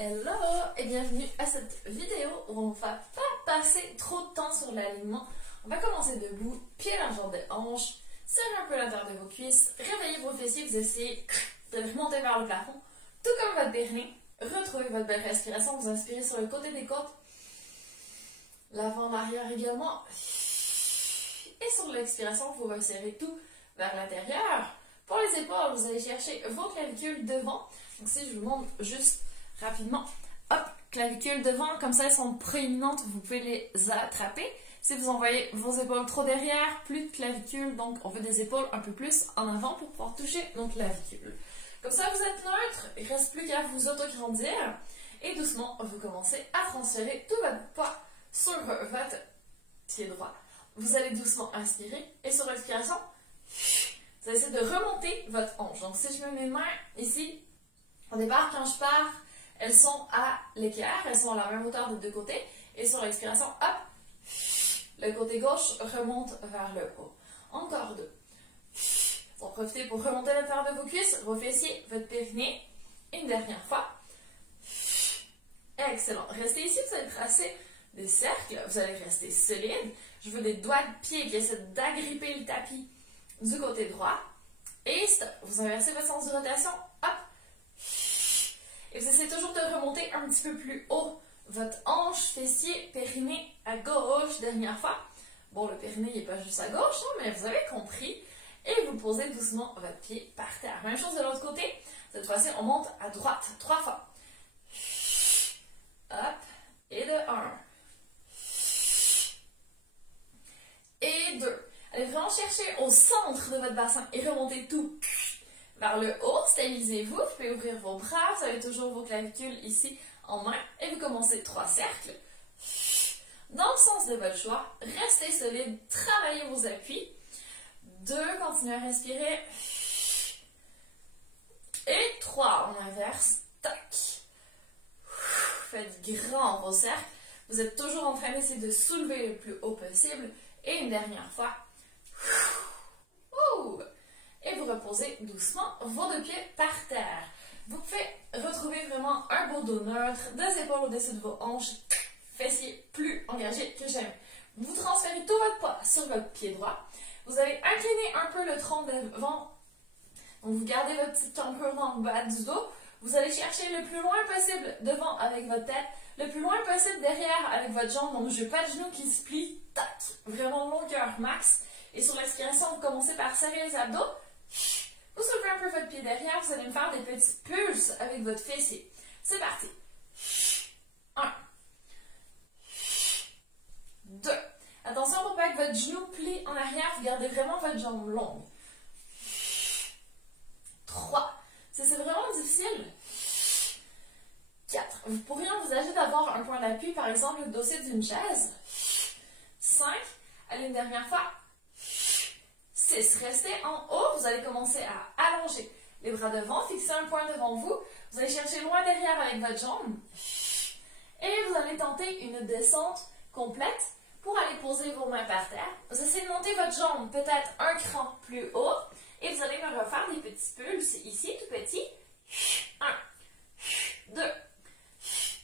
Hello et bienvenue à cette vidéo où on ne va pas passer trop de temps sur l'alignement. On va commencer debout, pieds largeur des hanches, serrez un peu l'intérieur de vos cuisses, réveillez vos fessiers, vous essayez de remonter vers le plafond, tout comme votre périnée. Retrouvez votre belle respiration, vous inspirez sur le côté des côtes, l'avant, l'arrière également. Et sur l'expiration, vous resserrez tout vers l'intérieur. Pour les épaules, vous allez chercher vos clavicules devant. Donc si je vous montre juste rapidement, hop, clavicules devant, comme ça elles sont proéminentes, vous pouvez les attraper. Si vous envoyez vos épaules trop derrière, plus de clavicules, donc on veut des épaules un peu plus en avant pour pouvoir toucher nos clavicules. Comme ça vous êtes neutre, il ne reste plus qu'à vous autograndir et doucement vous commencez à transférer tout votre poids sur votre pied droit. Vous allez doucement inspirer et sur l'expiration, vous allez essayer de remonter votre hanche. Donc si je mets mes mains ici, au départ quand je pars, elles sont à l'équerre, elles sont à la même hauteur de deux côtés. Et sur l'expiration, hop, le côté gauche remonte vers le haut. Encore deux. Donc profitez pour remonter l'intérieur de vos cuisses, vos fessiers, votre périnée. Une dernière fois. Excellent. Restez ici, vous allez tracer des cercles, vous allez rester solide. Je veux des doigts de pied qui essaient d'agripper le tapis du côté droit. Et stop. Vous inversez votre sens de rotation, hop. Et vous essayez toujours de remonter un petit peu plus haut votre hanche, fessier, périnée à gauche, dernière fois. Bon, le périnée n'est pas juste à gauche, hein, mais vous avez compris. Et vous posez doucement votre pied par terre. Même chose de l'autre côté. Cette fois-ci, on monte à droite. 3 fois. Hop. Et de 1. Et 2. Allez vraiment chercher au centre de votre bassin et remontez tout vers le haut, stabilisez-vous, vous pouvez ouvrir vos bras, vous avez toujours vos clavicules ici en main et vous commencez 3 cercles. Dans le sens de votre choix, restez solide, travaillez vos appuis. 2, continuez à respirer. Et 3, on inverse, tac. Faites grand vos cercles, vous êtes toujours en train d'essayer de soulever le plus haut possible. Et une dernière fois. Et vous reposez doucement vos deux pieds par terre. Vous pouvez retrouver vraiment un beau dos neutre, deux épaules au-dessus de vos hanches, fessiers plus engagés que jamais. Vous transférez tout votre poids sur votre pied droit. Vous allez incliner un peu le tronc devant. Donc vous gardez votre petite tempure dans le bas du dos. Vous allez chercher le plus loin possible devant avec votre tête, le plus loin possible derrière avec votre jambe. Donc je n'ai pas de genou qui se plie. Tac! Vraiment longueur max. Et sur l'expiration, vous commencez par serrer les abdos. Vous soulevez un peu votre pied derrière, vous allez me faire des petits pulses avec votre fessier. C'est parti. 1. 2. Attention pour pas que votre genou plie en arrière, vous gardez vraiment votre jambe longue. 3. Si c'est vraiment difficile. 4. Vous pourriez envisager d'avoir un point d'appui, par exemple le dossier d'une chaise. 5. Allez, une dernière fois. 6. Restez en haut, vous allez commencer à allonger les bras devant, fixer un point devant vous. Vous allez chercher loin derrière avec votre jambe. Et vous allez tenter une descente complète pour aller poser vos mains par terre. Vous essayez de monter votre jambe peut-être un cran plus haut. Et vous allez me refaire des petits pulses ici, tout petit. 1, 2,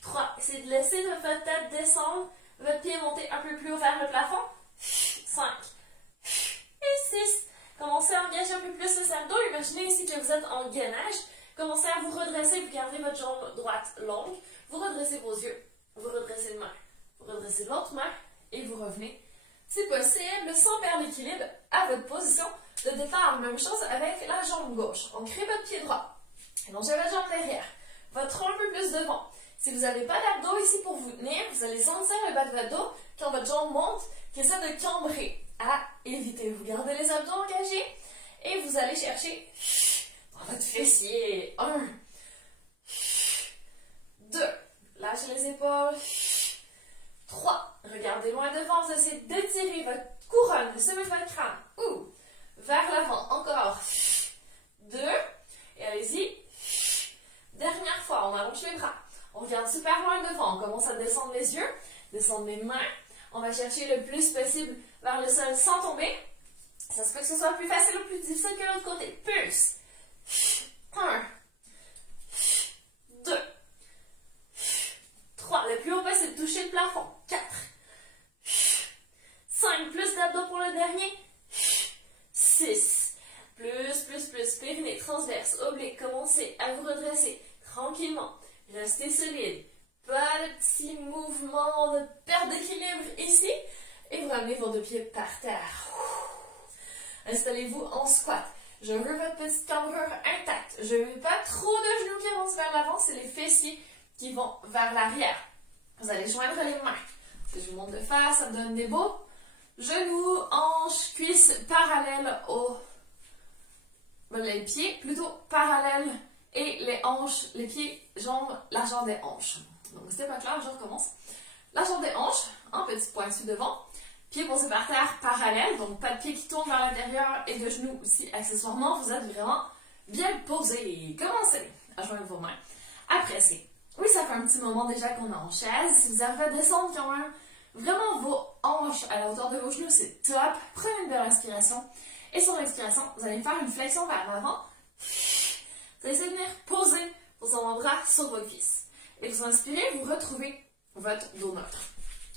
3. Essayez de laisser votre tête descendre, votre pied monter un peu plus haut vers le plafond. 5. Et 6. Commencez à engager un peu plus les abdos. Imaginez ici que vous êtes en gainage. Commencez à vous redresser. Vous gardez votre jambe droite longue. Vous redressez vos yeux. Vous redressez une main. Vous redressez l'autre main. Et vous revenez, si possible, sans perdre l'équilibre, à votre position de départ. Même chose avec la jambe gauche. On crée votre pied droit. Allongez votre jambe derrière. Votre tronc un peu plus devant. Si vous n'avez pas d'abdos ici pour vous tenir, vous allez sentir le bas de votre dos quand votre jambe monte, qui essaie de cambrer. À éviter. Vous gardez les abdos engagés et vous allez chercher dans votre fessier. 1, 2, lâchez les épaules. 3, regardez loin devant, vous essayez d'étirer votre couronne, le sommet de votre crâne. Vers l'avant, encore. 2, et allez-y. Dernière fois, on allonge les bras. On regarde super loin devant, on commence à descendre les yeux, descendre les mains. On va chercher le plus possible vers le sol sans tomber. Ça se peut que ce soit plus facile ou plus difficile que l'autre côté. Pulse. 1, 2, plafond. 4. 5, plus d'abdos pour le dernier. 6. Plus, périnée transverse, oblique. Commencez à vous redresser tranquillement. Restez solide. Pas de petits mouvements de perte d'équilibre ici. Et vous ramenez vos deux pieds par terre. Installez-vous en squat. Je veux votre petite cambrure intacte. Je ne veux pas trop de genoux qui avancent vers l'avant. C'est les fessiers qui vont vers l'arrière. Vous allez joindre les mains. Si je vous montre de face, ça me donne des beaux genoux, hanches, cuisses parallèles aux... les pieds plutôt parallèles et les hanches, les pieds, jambes, largeur des hanches. Donc, c'était pas clair, je recommence. Largeur des hanches, en petit pointu devant. Pieds posés par terre, parallèles, donc pas de pieds qui tournent vers l'intérieur et de genoux aussi accessoirement. Vous êtes vraiment bien posés. Commencez à joindre vos mains. Après, oui, ça fait un petit moment déjà qu'on est en chaise. Si vous arrivez à descendre quand même vraiment vos hanches à la hauteur de vos genoux, c'est top. Prenez une belle inspiration. Et sur l'expiration, vous allez faire une flexion vers l'avant. Vous allez essayer de venir poser vos avant-bras sur vos cuisses. Et vous inspirez, vous retrouvez votre dos neutre.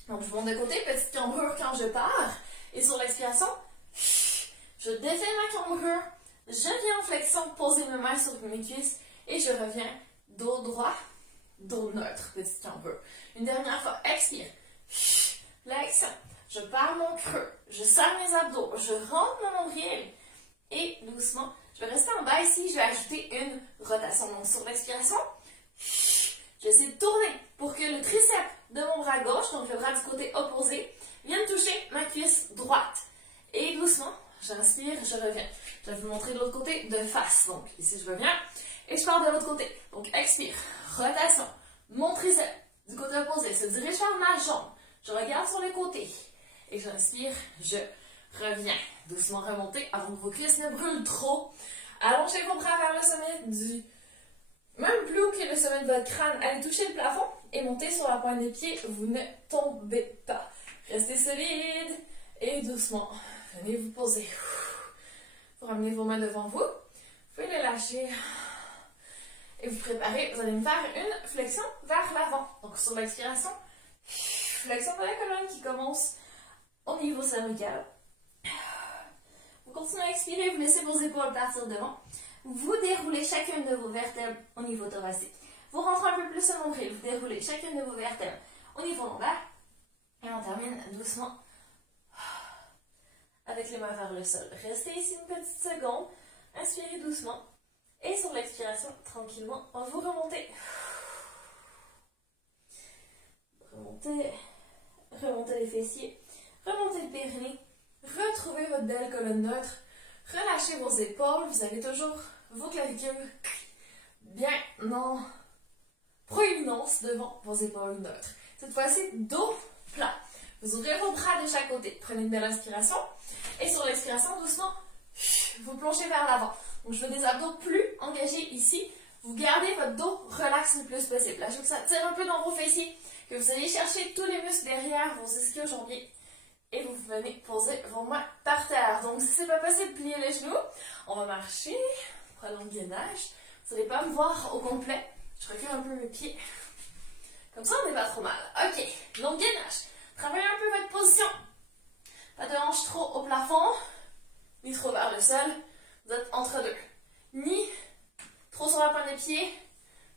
Donc, je monte de côté, petite cambrure quand je pars. Et sur l'expiration, je défais ma cambrure. Je viens en flexion, poser mes mains sur mes cuisses. Et je reviens dos droit, dos neutre, petite cambrure. Une dernière fois, expire. Flexion. Je pars mon creux. Je serre mes abdos. Je rentre mon nombril. Et doucement, je vais rester en bas ici. Je vais ajouter une rotation. Donc, sur l'expiration, je vais essayer de tourner pour que le triceps de mon bras gauche, donc le bras du côté opposé, vienne toucher ma cuisse droite. Et doucement, j'inspire, je reviens. Je vais vous montrer de l'autre côté de face. Donc, ici, je reviens. Et je pars de l'autre côté. Donc, expire. Rotation. Mon triceps du côté opposé se dirige vers ma jambe. Je regarde sur les côtés. Et j'inspire, je reviens. Doucement remonter avant que vos cuisses ne brûlent trop. Allongez vos bras vers le sommet du... Même plus haut que le sommet de votre crâne. Allez toucher le plafond et montez sur la pointe des pieds. Vous ne tombez pas. Restez solide. Et doucement, venez vous poser. Vous ramenez vos mains devant vous. Vous pouvez les lâcher. Et vous préparez. Vous allez me faire une flexion vers l'avant. Donc sur l'expiration, flexion de la colonne qui commence au niveau cervical. Vous continuez à expirer, vous laissez vos épaules partir devant. Vous déroulez chacune de vos vertèbres au niveau thoracique. Vous rentrez un peu plus au nombril, vous déroulez chacune de vos vertèbres au niveau lombaire. Et on termine doucement avec les mains vers le sol. Restez ici une petite seconde. Inspirez doucement. Et sur l'expiration, tranquillement, vous remontez. Remontez les fessiers. Remontez le périnée. Retrouvez votre belle colonne neutre. Relâchez vos épaules. Vous avez toujours vos clavicules bien en proéminence devant vos épaules neutres. Cette fois-ci, dos plat. Vous ouvrez vos bras de chaque côté. Prenez une belle inspiration. Et sur l'expiration, doucement, vous plongez vers l'avant. Donc, je veux des abdos plus engagés ici. Vous gardez votre dos relax le plus possible. Là, je veux que ça tire un peu dans vos fessiers. Que vous allez chercher tous les muscles derrière vos ischio-jambiers. Et vous venez poser vos mains par terre. Donc, si c'est pas possible, pliez les genoux. On va marcher. Prenons le gainage. Vous n'allez pas me voir au complet. Je recule un peu mes pieds. Comme ça, on n'est pas trop mal. Ok. Donc, gainage. Travaillez un peu votre position. Pas de hanches trop au plafond. Ni trop vers le sol. Vous êtes entre deux. Ni trop sur la pointe des pieds.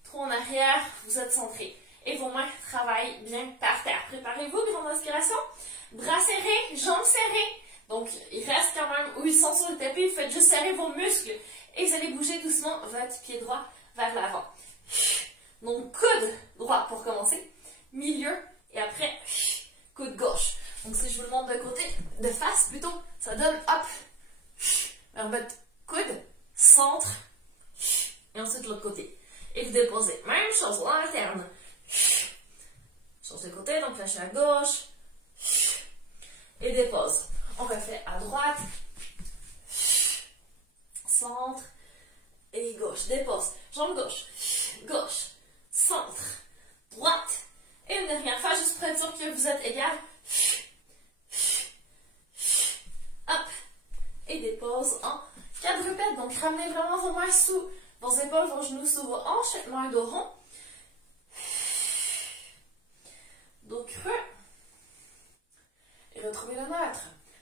Trop en arrière. Vous êtes centré. Et vos mains travaillent bien par terre. Préparez-vous, grande inspiration. Bras serrés, jambes serrées. Donc, il reste quand même où ils sont sur le tapis. Vous faites juste serrer vos muscles. Et vous allez bouger doucement votre pied droit vers l'avant. Donc, coude droit pour commencer. Milieu. Et après, coude gauche. Donc, si je vous le montre de côté, de face plutôt, ça donne hop. Vers votre coude, centre. Et ensuite, l'autre côté. Et vous déposez. Même chose, on alterne. Change de côté, donc lâchez à gauche. Et dépose. On refait à droite. Centre. Et gauche. Dépose. Jambe gauche. Gauche. Centre. Droite. Et une dernière fois, juste pour être sûr que vous êtes égal. Hop. Et dépose en quadrupède. Donc, ramenez vraiment vos mains sous vos épaules, vos genoux sous vos hanches. Mains dos rond. Dos creux. angle neutre.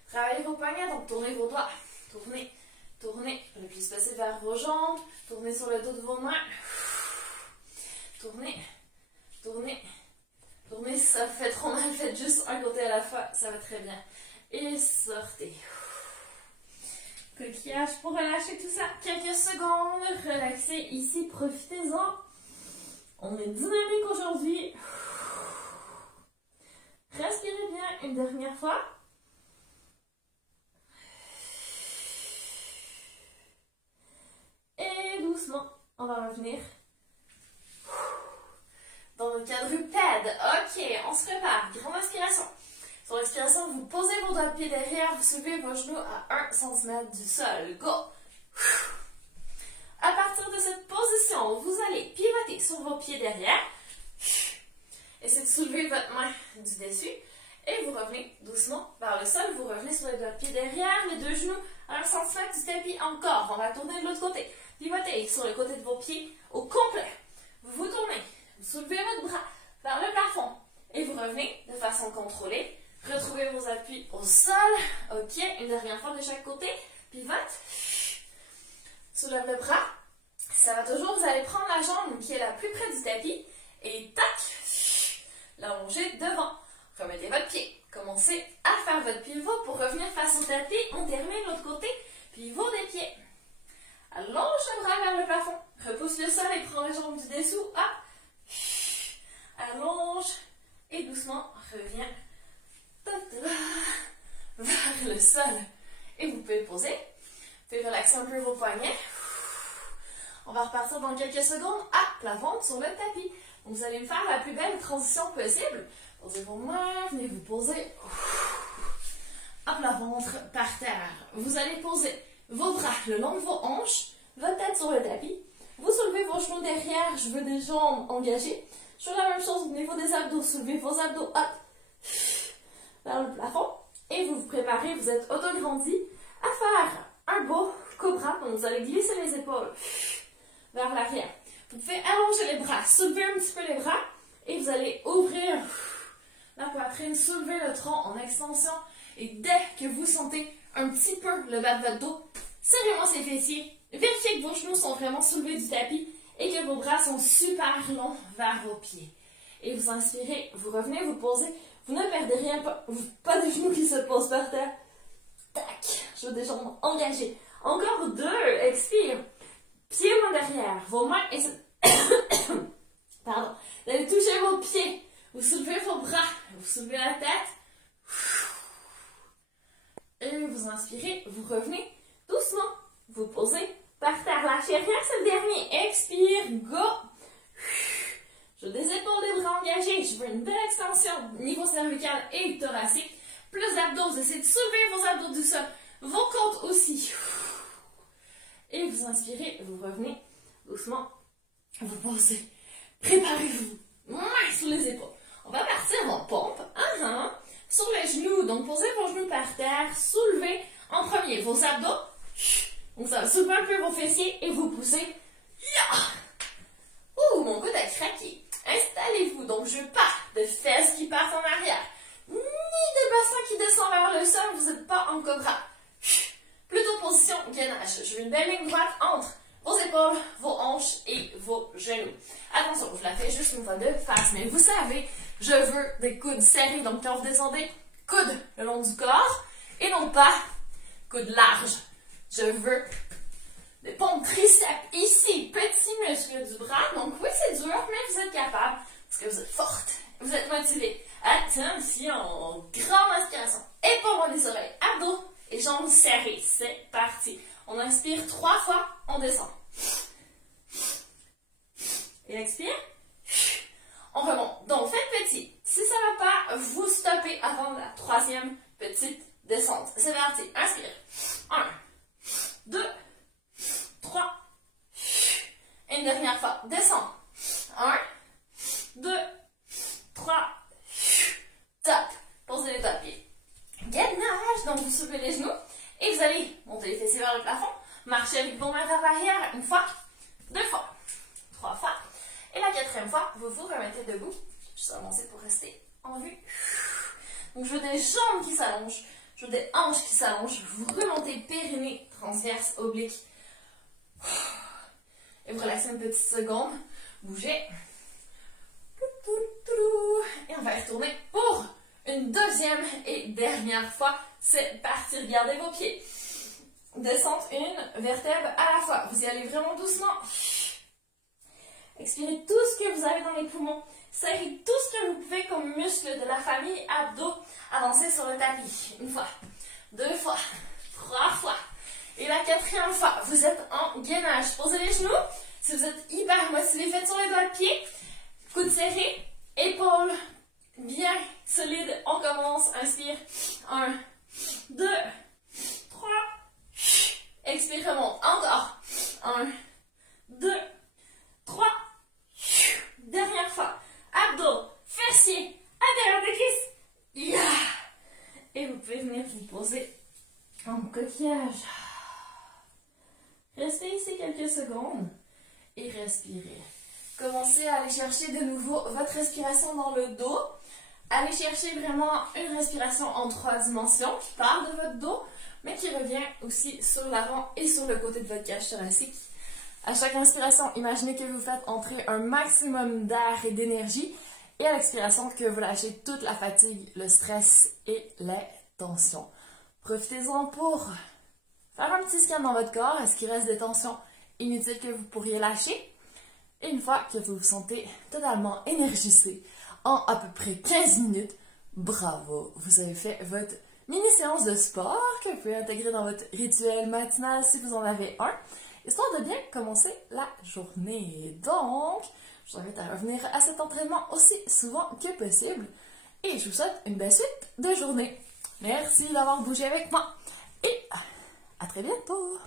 Travaillez vos poignets, donc tournez vos doigts. Tournez, tournez, le plus possible vers vos jambes. Tournez sur le dos de vos mains. Tournez, tournez, tournez. Si ça vous fait trop mal, faites juste un côté à la fois, ça va très bien. Et sortez. Coquillage pour relâcher tout ça. Quelques secondes, relaxez ici, profitez-en. On est dynamique aujourd'hui. Respirez bien une dernière fois. Et doucement, on va revenir dans le quadrupède. Ok, on se prépare. Grande inspiration. Sur l'expiration, vous posez vos doigts de pied derrière, vous soulevez vos genoux à 1 cm du sol. Go! À partir de cette position, vous allez pivoter sur vos pieds derrière. Essayez de soulever votre main du dessus. Et vous revenez doucement vers le sol. Vous revenez sur les doigts de pied derrière, les deux genoux à 1 cm du tapis encore. On va tourner de l'autre côté. Pivotez sur le côté de vos pieds au complet. Vous vous tournez. Vous soulevez votre bras vers le plafond. Et vous revenez de façon contrôlée. Retrouvez vos appuis au sol. Ok, une dernière fois de chaque côté. Pivote. Soulève le bras. Ça va toujours, vous allez prendre la jambe qui est la plus près du tapis. Et tac, l'allonger devant. Remettez votre pied. Commencez à faire votre pivot pour revenir face au tapis. On termine l'autre côté. Pivot des pieds. Allonge le bras vers le plafond. Repousse le sol et prends la jambe du dessous. Hop. Allonge. Et doucement, reviens vers le sol. Et vous pouvez poser. Vous pouvez relaxer un peu vos poignets. On va repartir dans quelques secondes à plat ventre sur le tapis. Donc vous allez me faire la plus belle transition possible. Posez vos mains, venez vous poser à plat ventre par terre. Vous allez poser vos bras le long de vos hanches, votre tête sur le tapis. Vous soulevez vos genoux derrière, je veux des jambes engagées. Je fais la même chose au niveau des abdos. Soulevez vos abdos, hop, vers le plafond. Et vous vous préparez, vous êtes auto-grandi à faire un beau cobra. Donc vous allez glisser les épaules vers l'arrière. Vous pouvez allonger les bras, soulever un petit peu les bras. Et vous allez ouvrir la poitrine, soulever le tronc en extension. Et dès que vous sentez un petit peu le bas de votre dos, serrez-moi ses fessiers. Vérifiez que vos genoux sont vraiment soulevés du tapis et que vos bras sont super longs vers vos pieds. Et vous inspirez, vous revenez, vous posez. Vous ne perdez rien, pas de genoux qui se posent par terre. Tac, je veux des jambes engagées. Encore 2, expire. Pieds loin derrière, vos mains et... Pardon. Vous allez toucher vos pieds. Vous soulevez vos bras. Vous soulevez la tête. Et vous inspirez. Vous revenez doucement. Vous posez par terre. Lâchez rien, c'est le dernier. Expire. Go. Je veux des épaules, des bras engagés. Je veux une belle extension niveau cervical et thoracique. Plus d'abdos. Vous essayez de soulever vos abdos du sol. Vos côtes aussi. Et vous inspirez. Vous revenez doucement. Vous posez. Préparez-vous. Main sur les épaules. On va partir en pompe. Sur les genoux. Donc, posez vos genoux par terre. Soulevez en premier vos abdos. Donc, ça va soulever un peu vos fessiers et vous poussez. Ouh, mon coude a craqué. Installez-vous. Donc, je pars de fesses qui partent en arrière. Ni de bassin qui descend vers le sol. Vous n'êtes pas en cobra. Plutôt position gainage. Je veux une belle ligne droite entre vos épaules, vos hanches et vos genoux. Attention, je la fais juste une fois de face, mais vous savez, je veux des coudes serrés. Donc, quand vous descendez, coudes le long du corps et non pas coudes larges. Je veux des pompes triceps ici, petits muscles du bras. Donc, oui, c'est dur, mais vous êtes capable parce que vous êtes forte, vous êtes motivé. Attention, grande inspiration, épaules loin des oreilles, abdos et jambes serrées. C'est parti. On inspire 3 fois, on descend. Et expire. On remonte. Donc, faites petit. Si ça ne va pas, vous stoppez avant la 3e petite descente. C'est parti. Inspire. 1, 2, 3. Et une dernière fois. Descends. 1, 2, 3. Top. Posez les doigts de pied. Gainage. Donc, vous soulevez les genoux. Et vous allez monter les fessiers vers le plafond. Marchez avec vos mains vers l'arrière. 1 fois, 2 fois, 3 fois. Et la 4e fois, vous vous remettez debout. Juste avancer pour rester en vue. Donc je veux des jambes qui s'allongent, je veux des hanches qui s'allongent, vous remontez périnée, transverse, oblique. Et vous relaxez une petite seconde, bougez. Et on va y retourner pour une deuxième et dernière fois. C'est parti, regardez vos pieds. Descente une vertèbre à la fois. Vous y allez vraiment doucement. Expirez tout ce que vous avez dans les poumons. Serrez tout ce que vous pouvez comme muscle de la famille abdos. Avancez sur le tapis. Une fois, deux fois, trois fois. Et la quatrième fois, vous êtes en gainage. Posez les genoux. Si vous êtes hyper motivé, faites sur les doigts de pied. Coude serré. Épaules bien solides. On commence. Inspire. 1, 2, 3. Expire, remonte. Encore. 1, 2, 3. Dernière fois. Abdos, fessiers, intérieur des cuisses. Yeah. Et vous pouvez venir vous poser en coquillage. Restez ici quelques secondes et respirez. Commencez à aller chercher de nouveau votre respiration dans le dos. Allez chercher vraiment une respiration en 3 dimensions qui part de votre dos, mais qui revient aussi sur l'avant et sur le côté de votre cage thoracique. À chaque inspiration, imaginez que vous faites entrer un maximum d'air et d'énergie, et à l'expiration, que vous lâchez toute la fatigue, le stress et les tensions. Profitez-en pour faire un petit scan dans votre corps. Est-ce qu'il reste des tensions inutiles que vous pourriez lâcher? Et une fois que vous vous sentez totalement énergisé, en à peu près 15 minutes, bravo! Vous avez fait votre mini-séance de sport que vous pouvez intégrer dans votre rituel matinal si vous en avez un, histoire de bien commencer la journée. Donc, je vous invite à revenir à cet entraînement aussi souvent que possible et je vous souhaite une belle suite de journée. Merci d'avoir bougé avec moi et à très bientôt!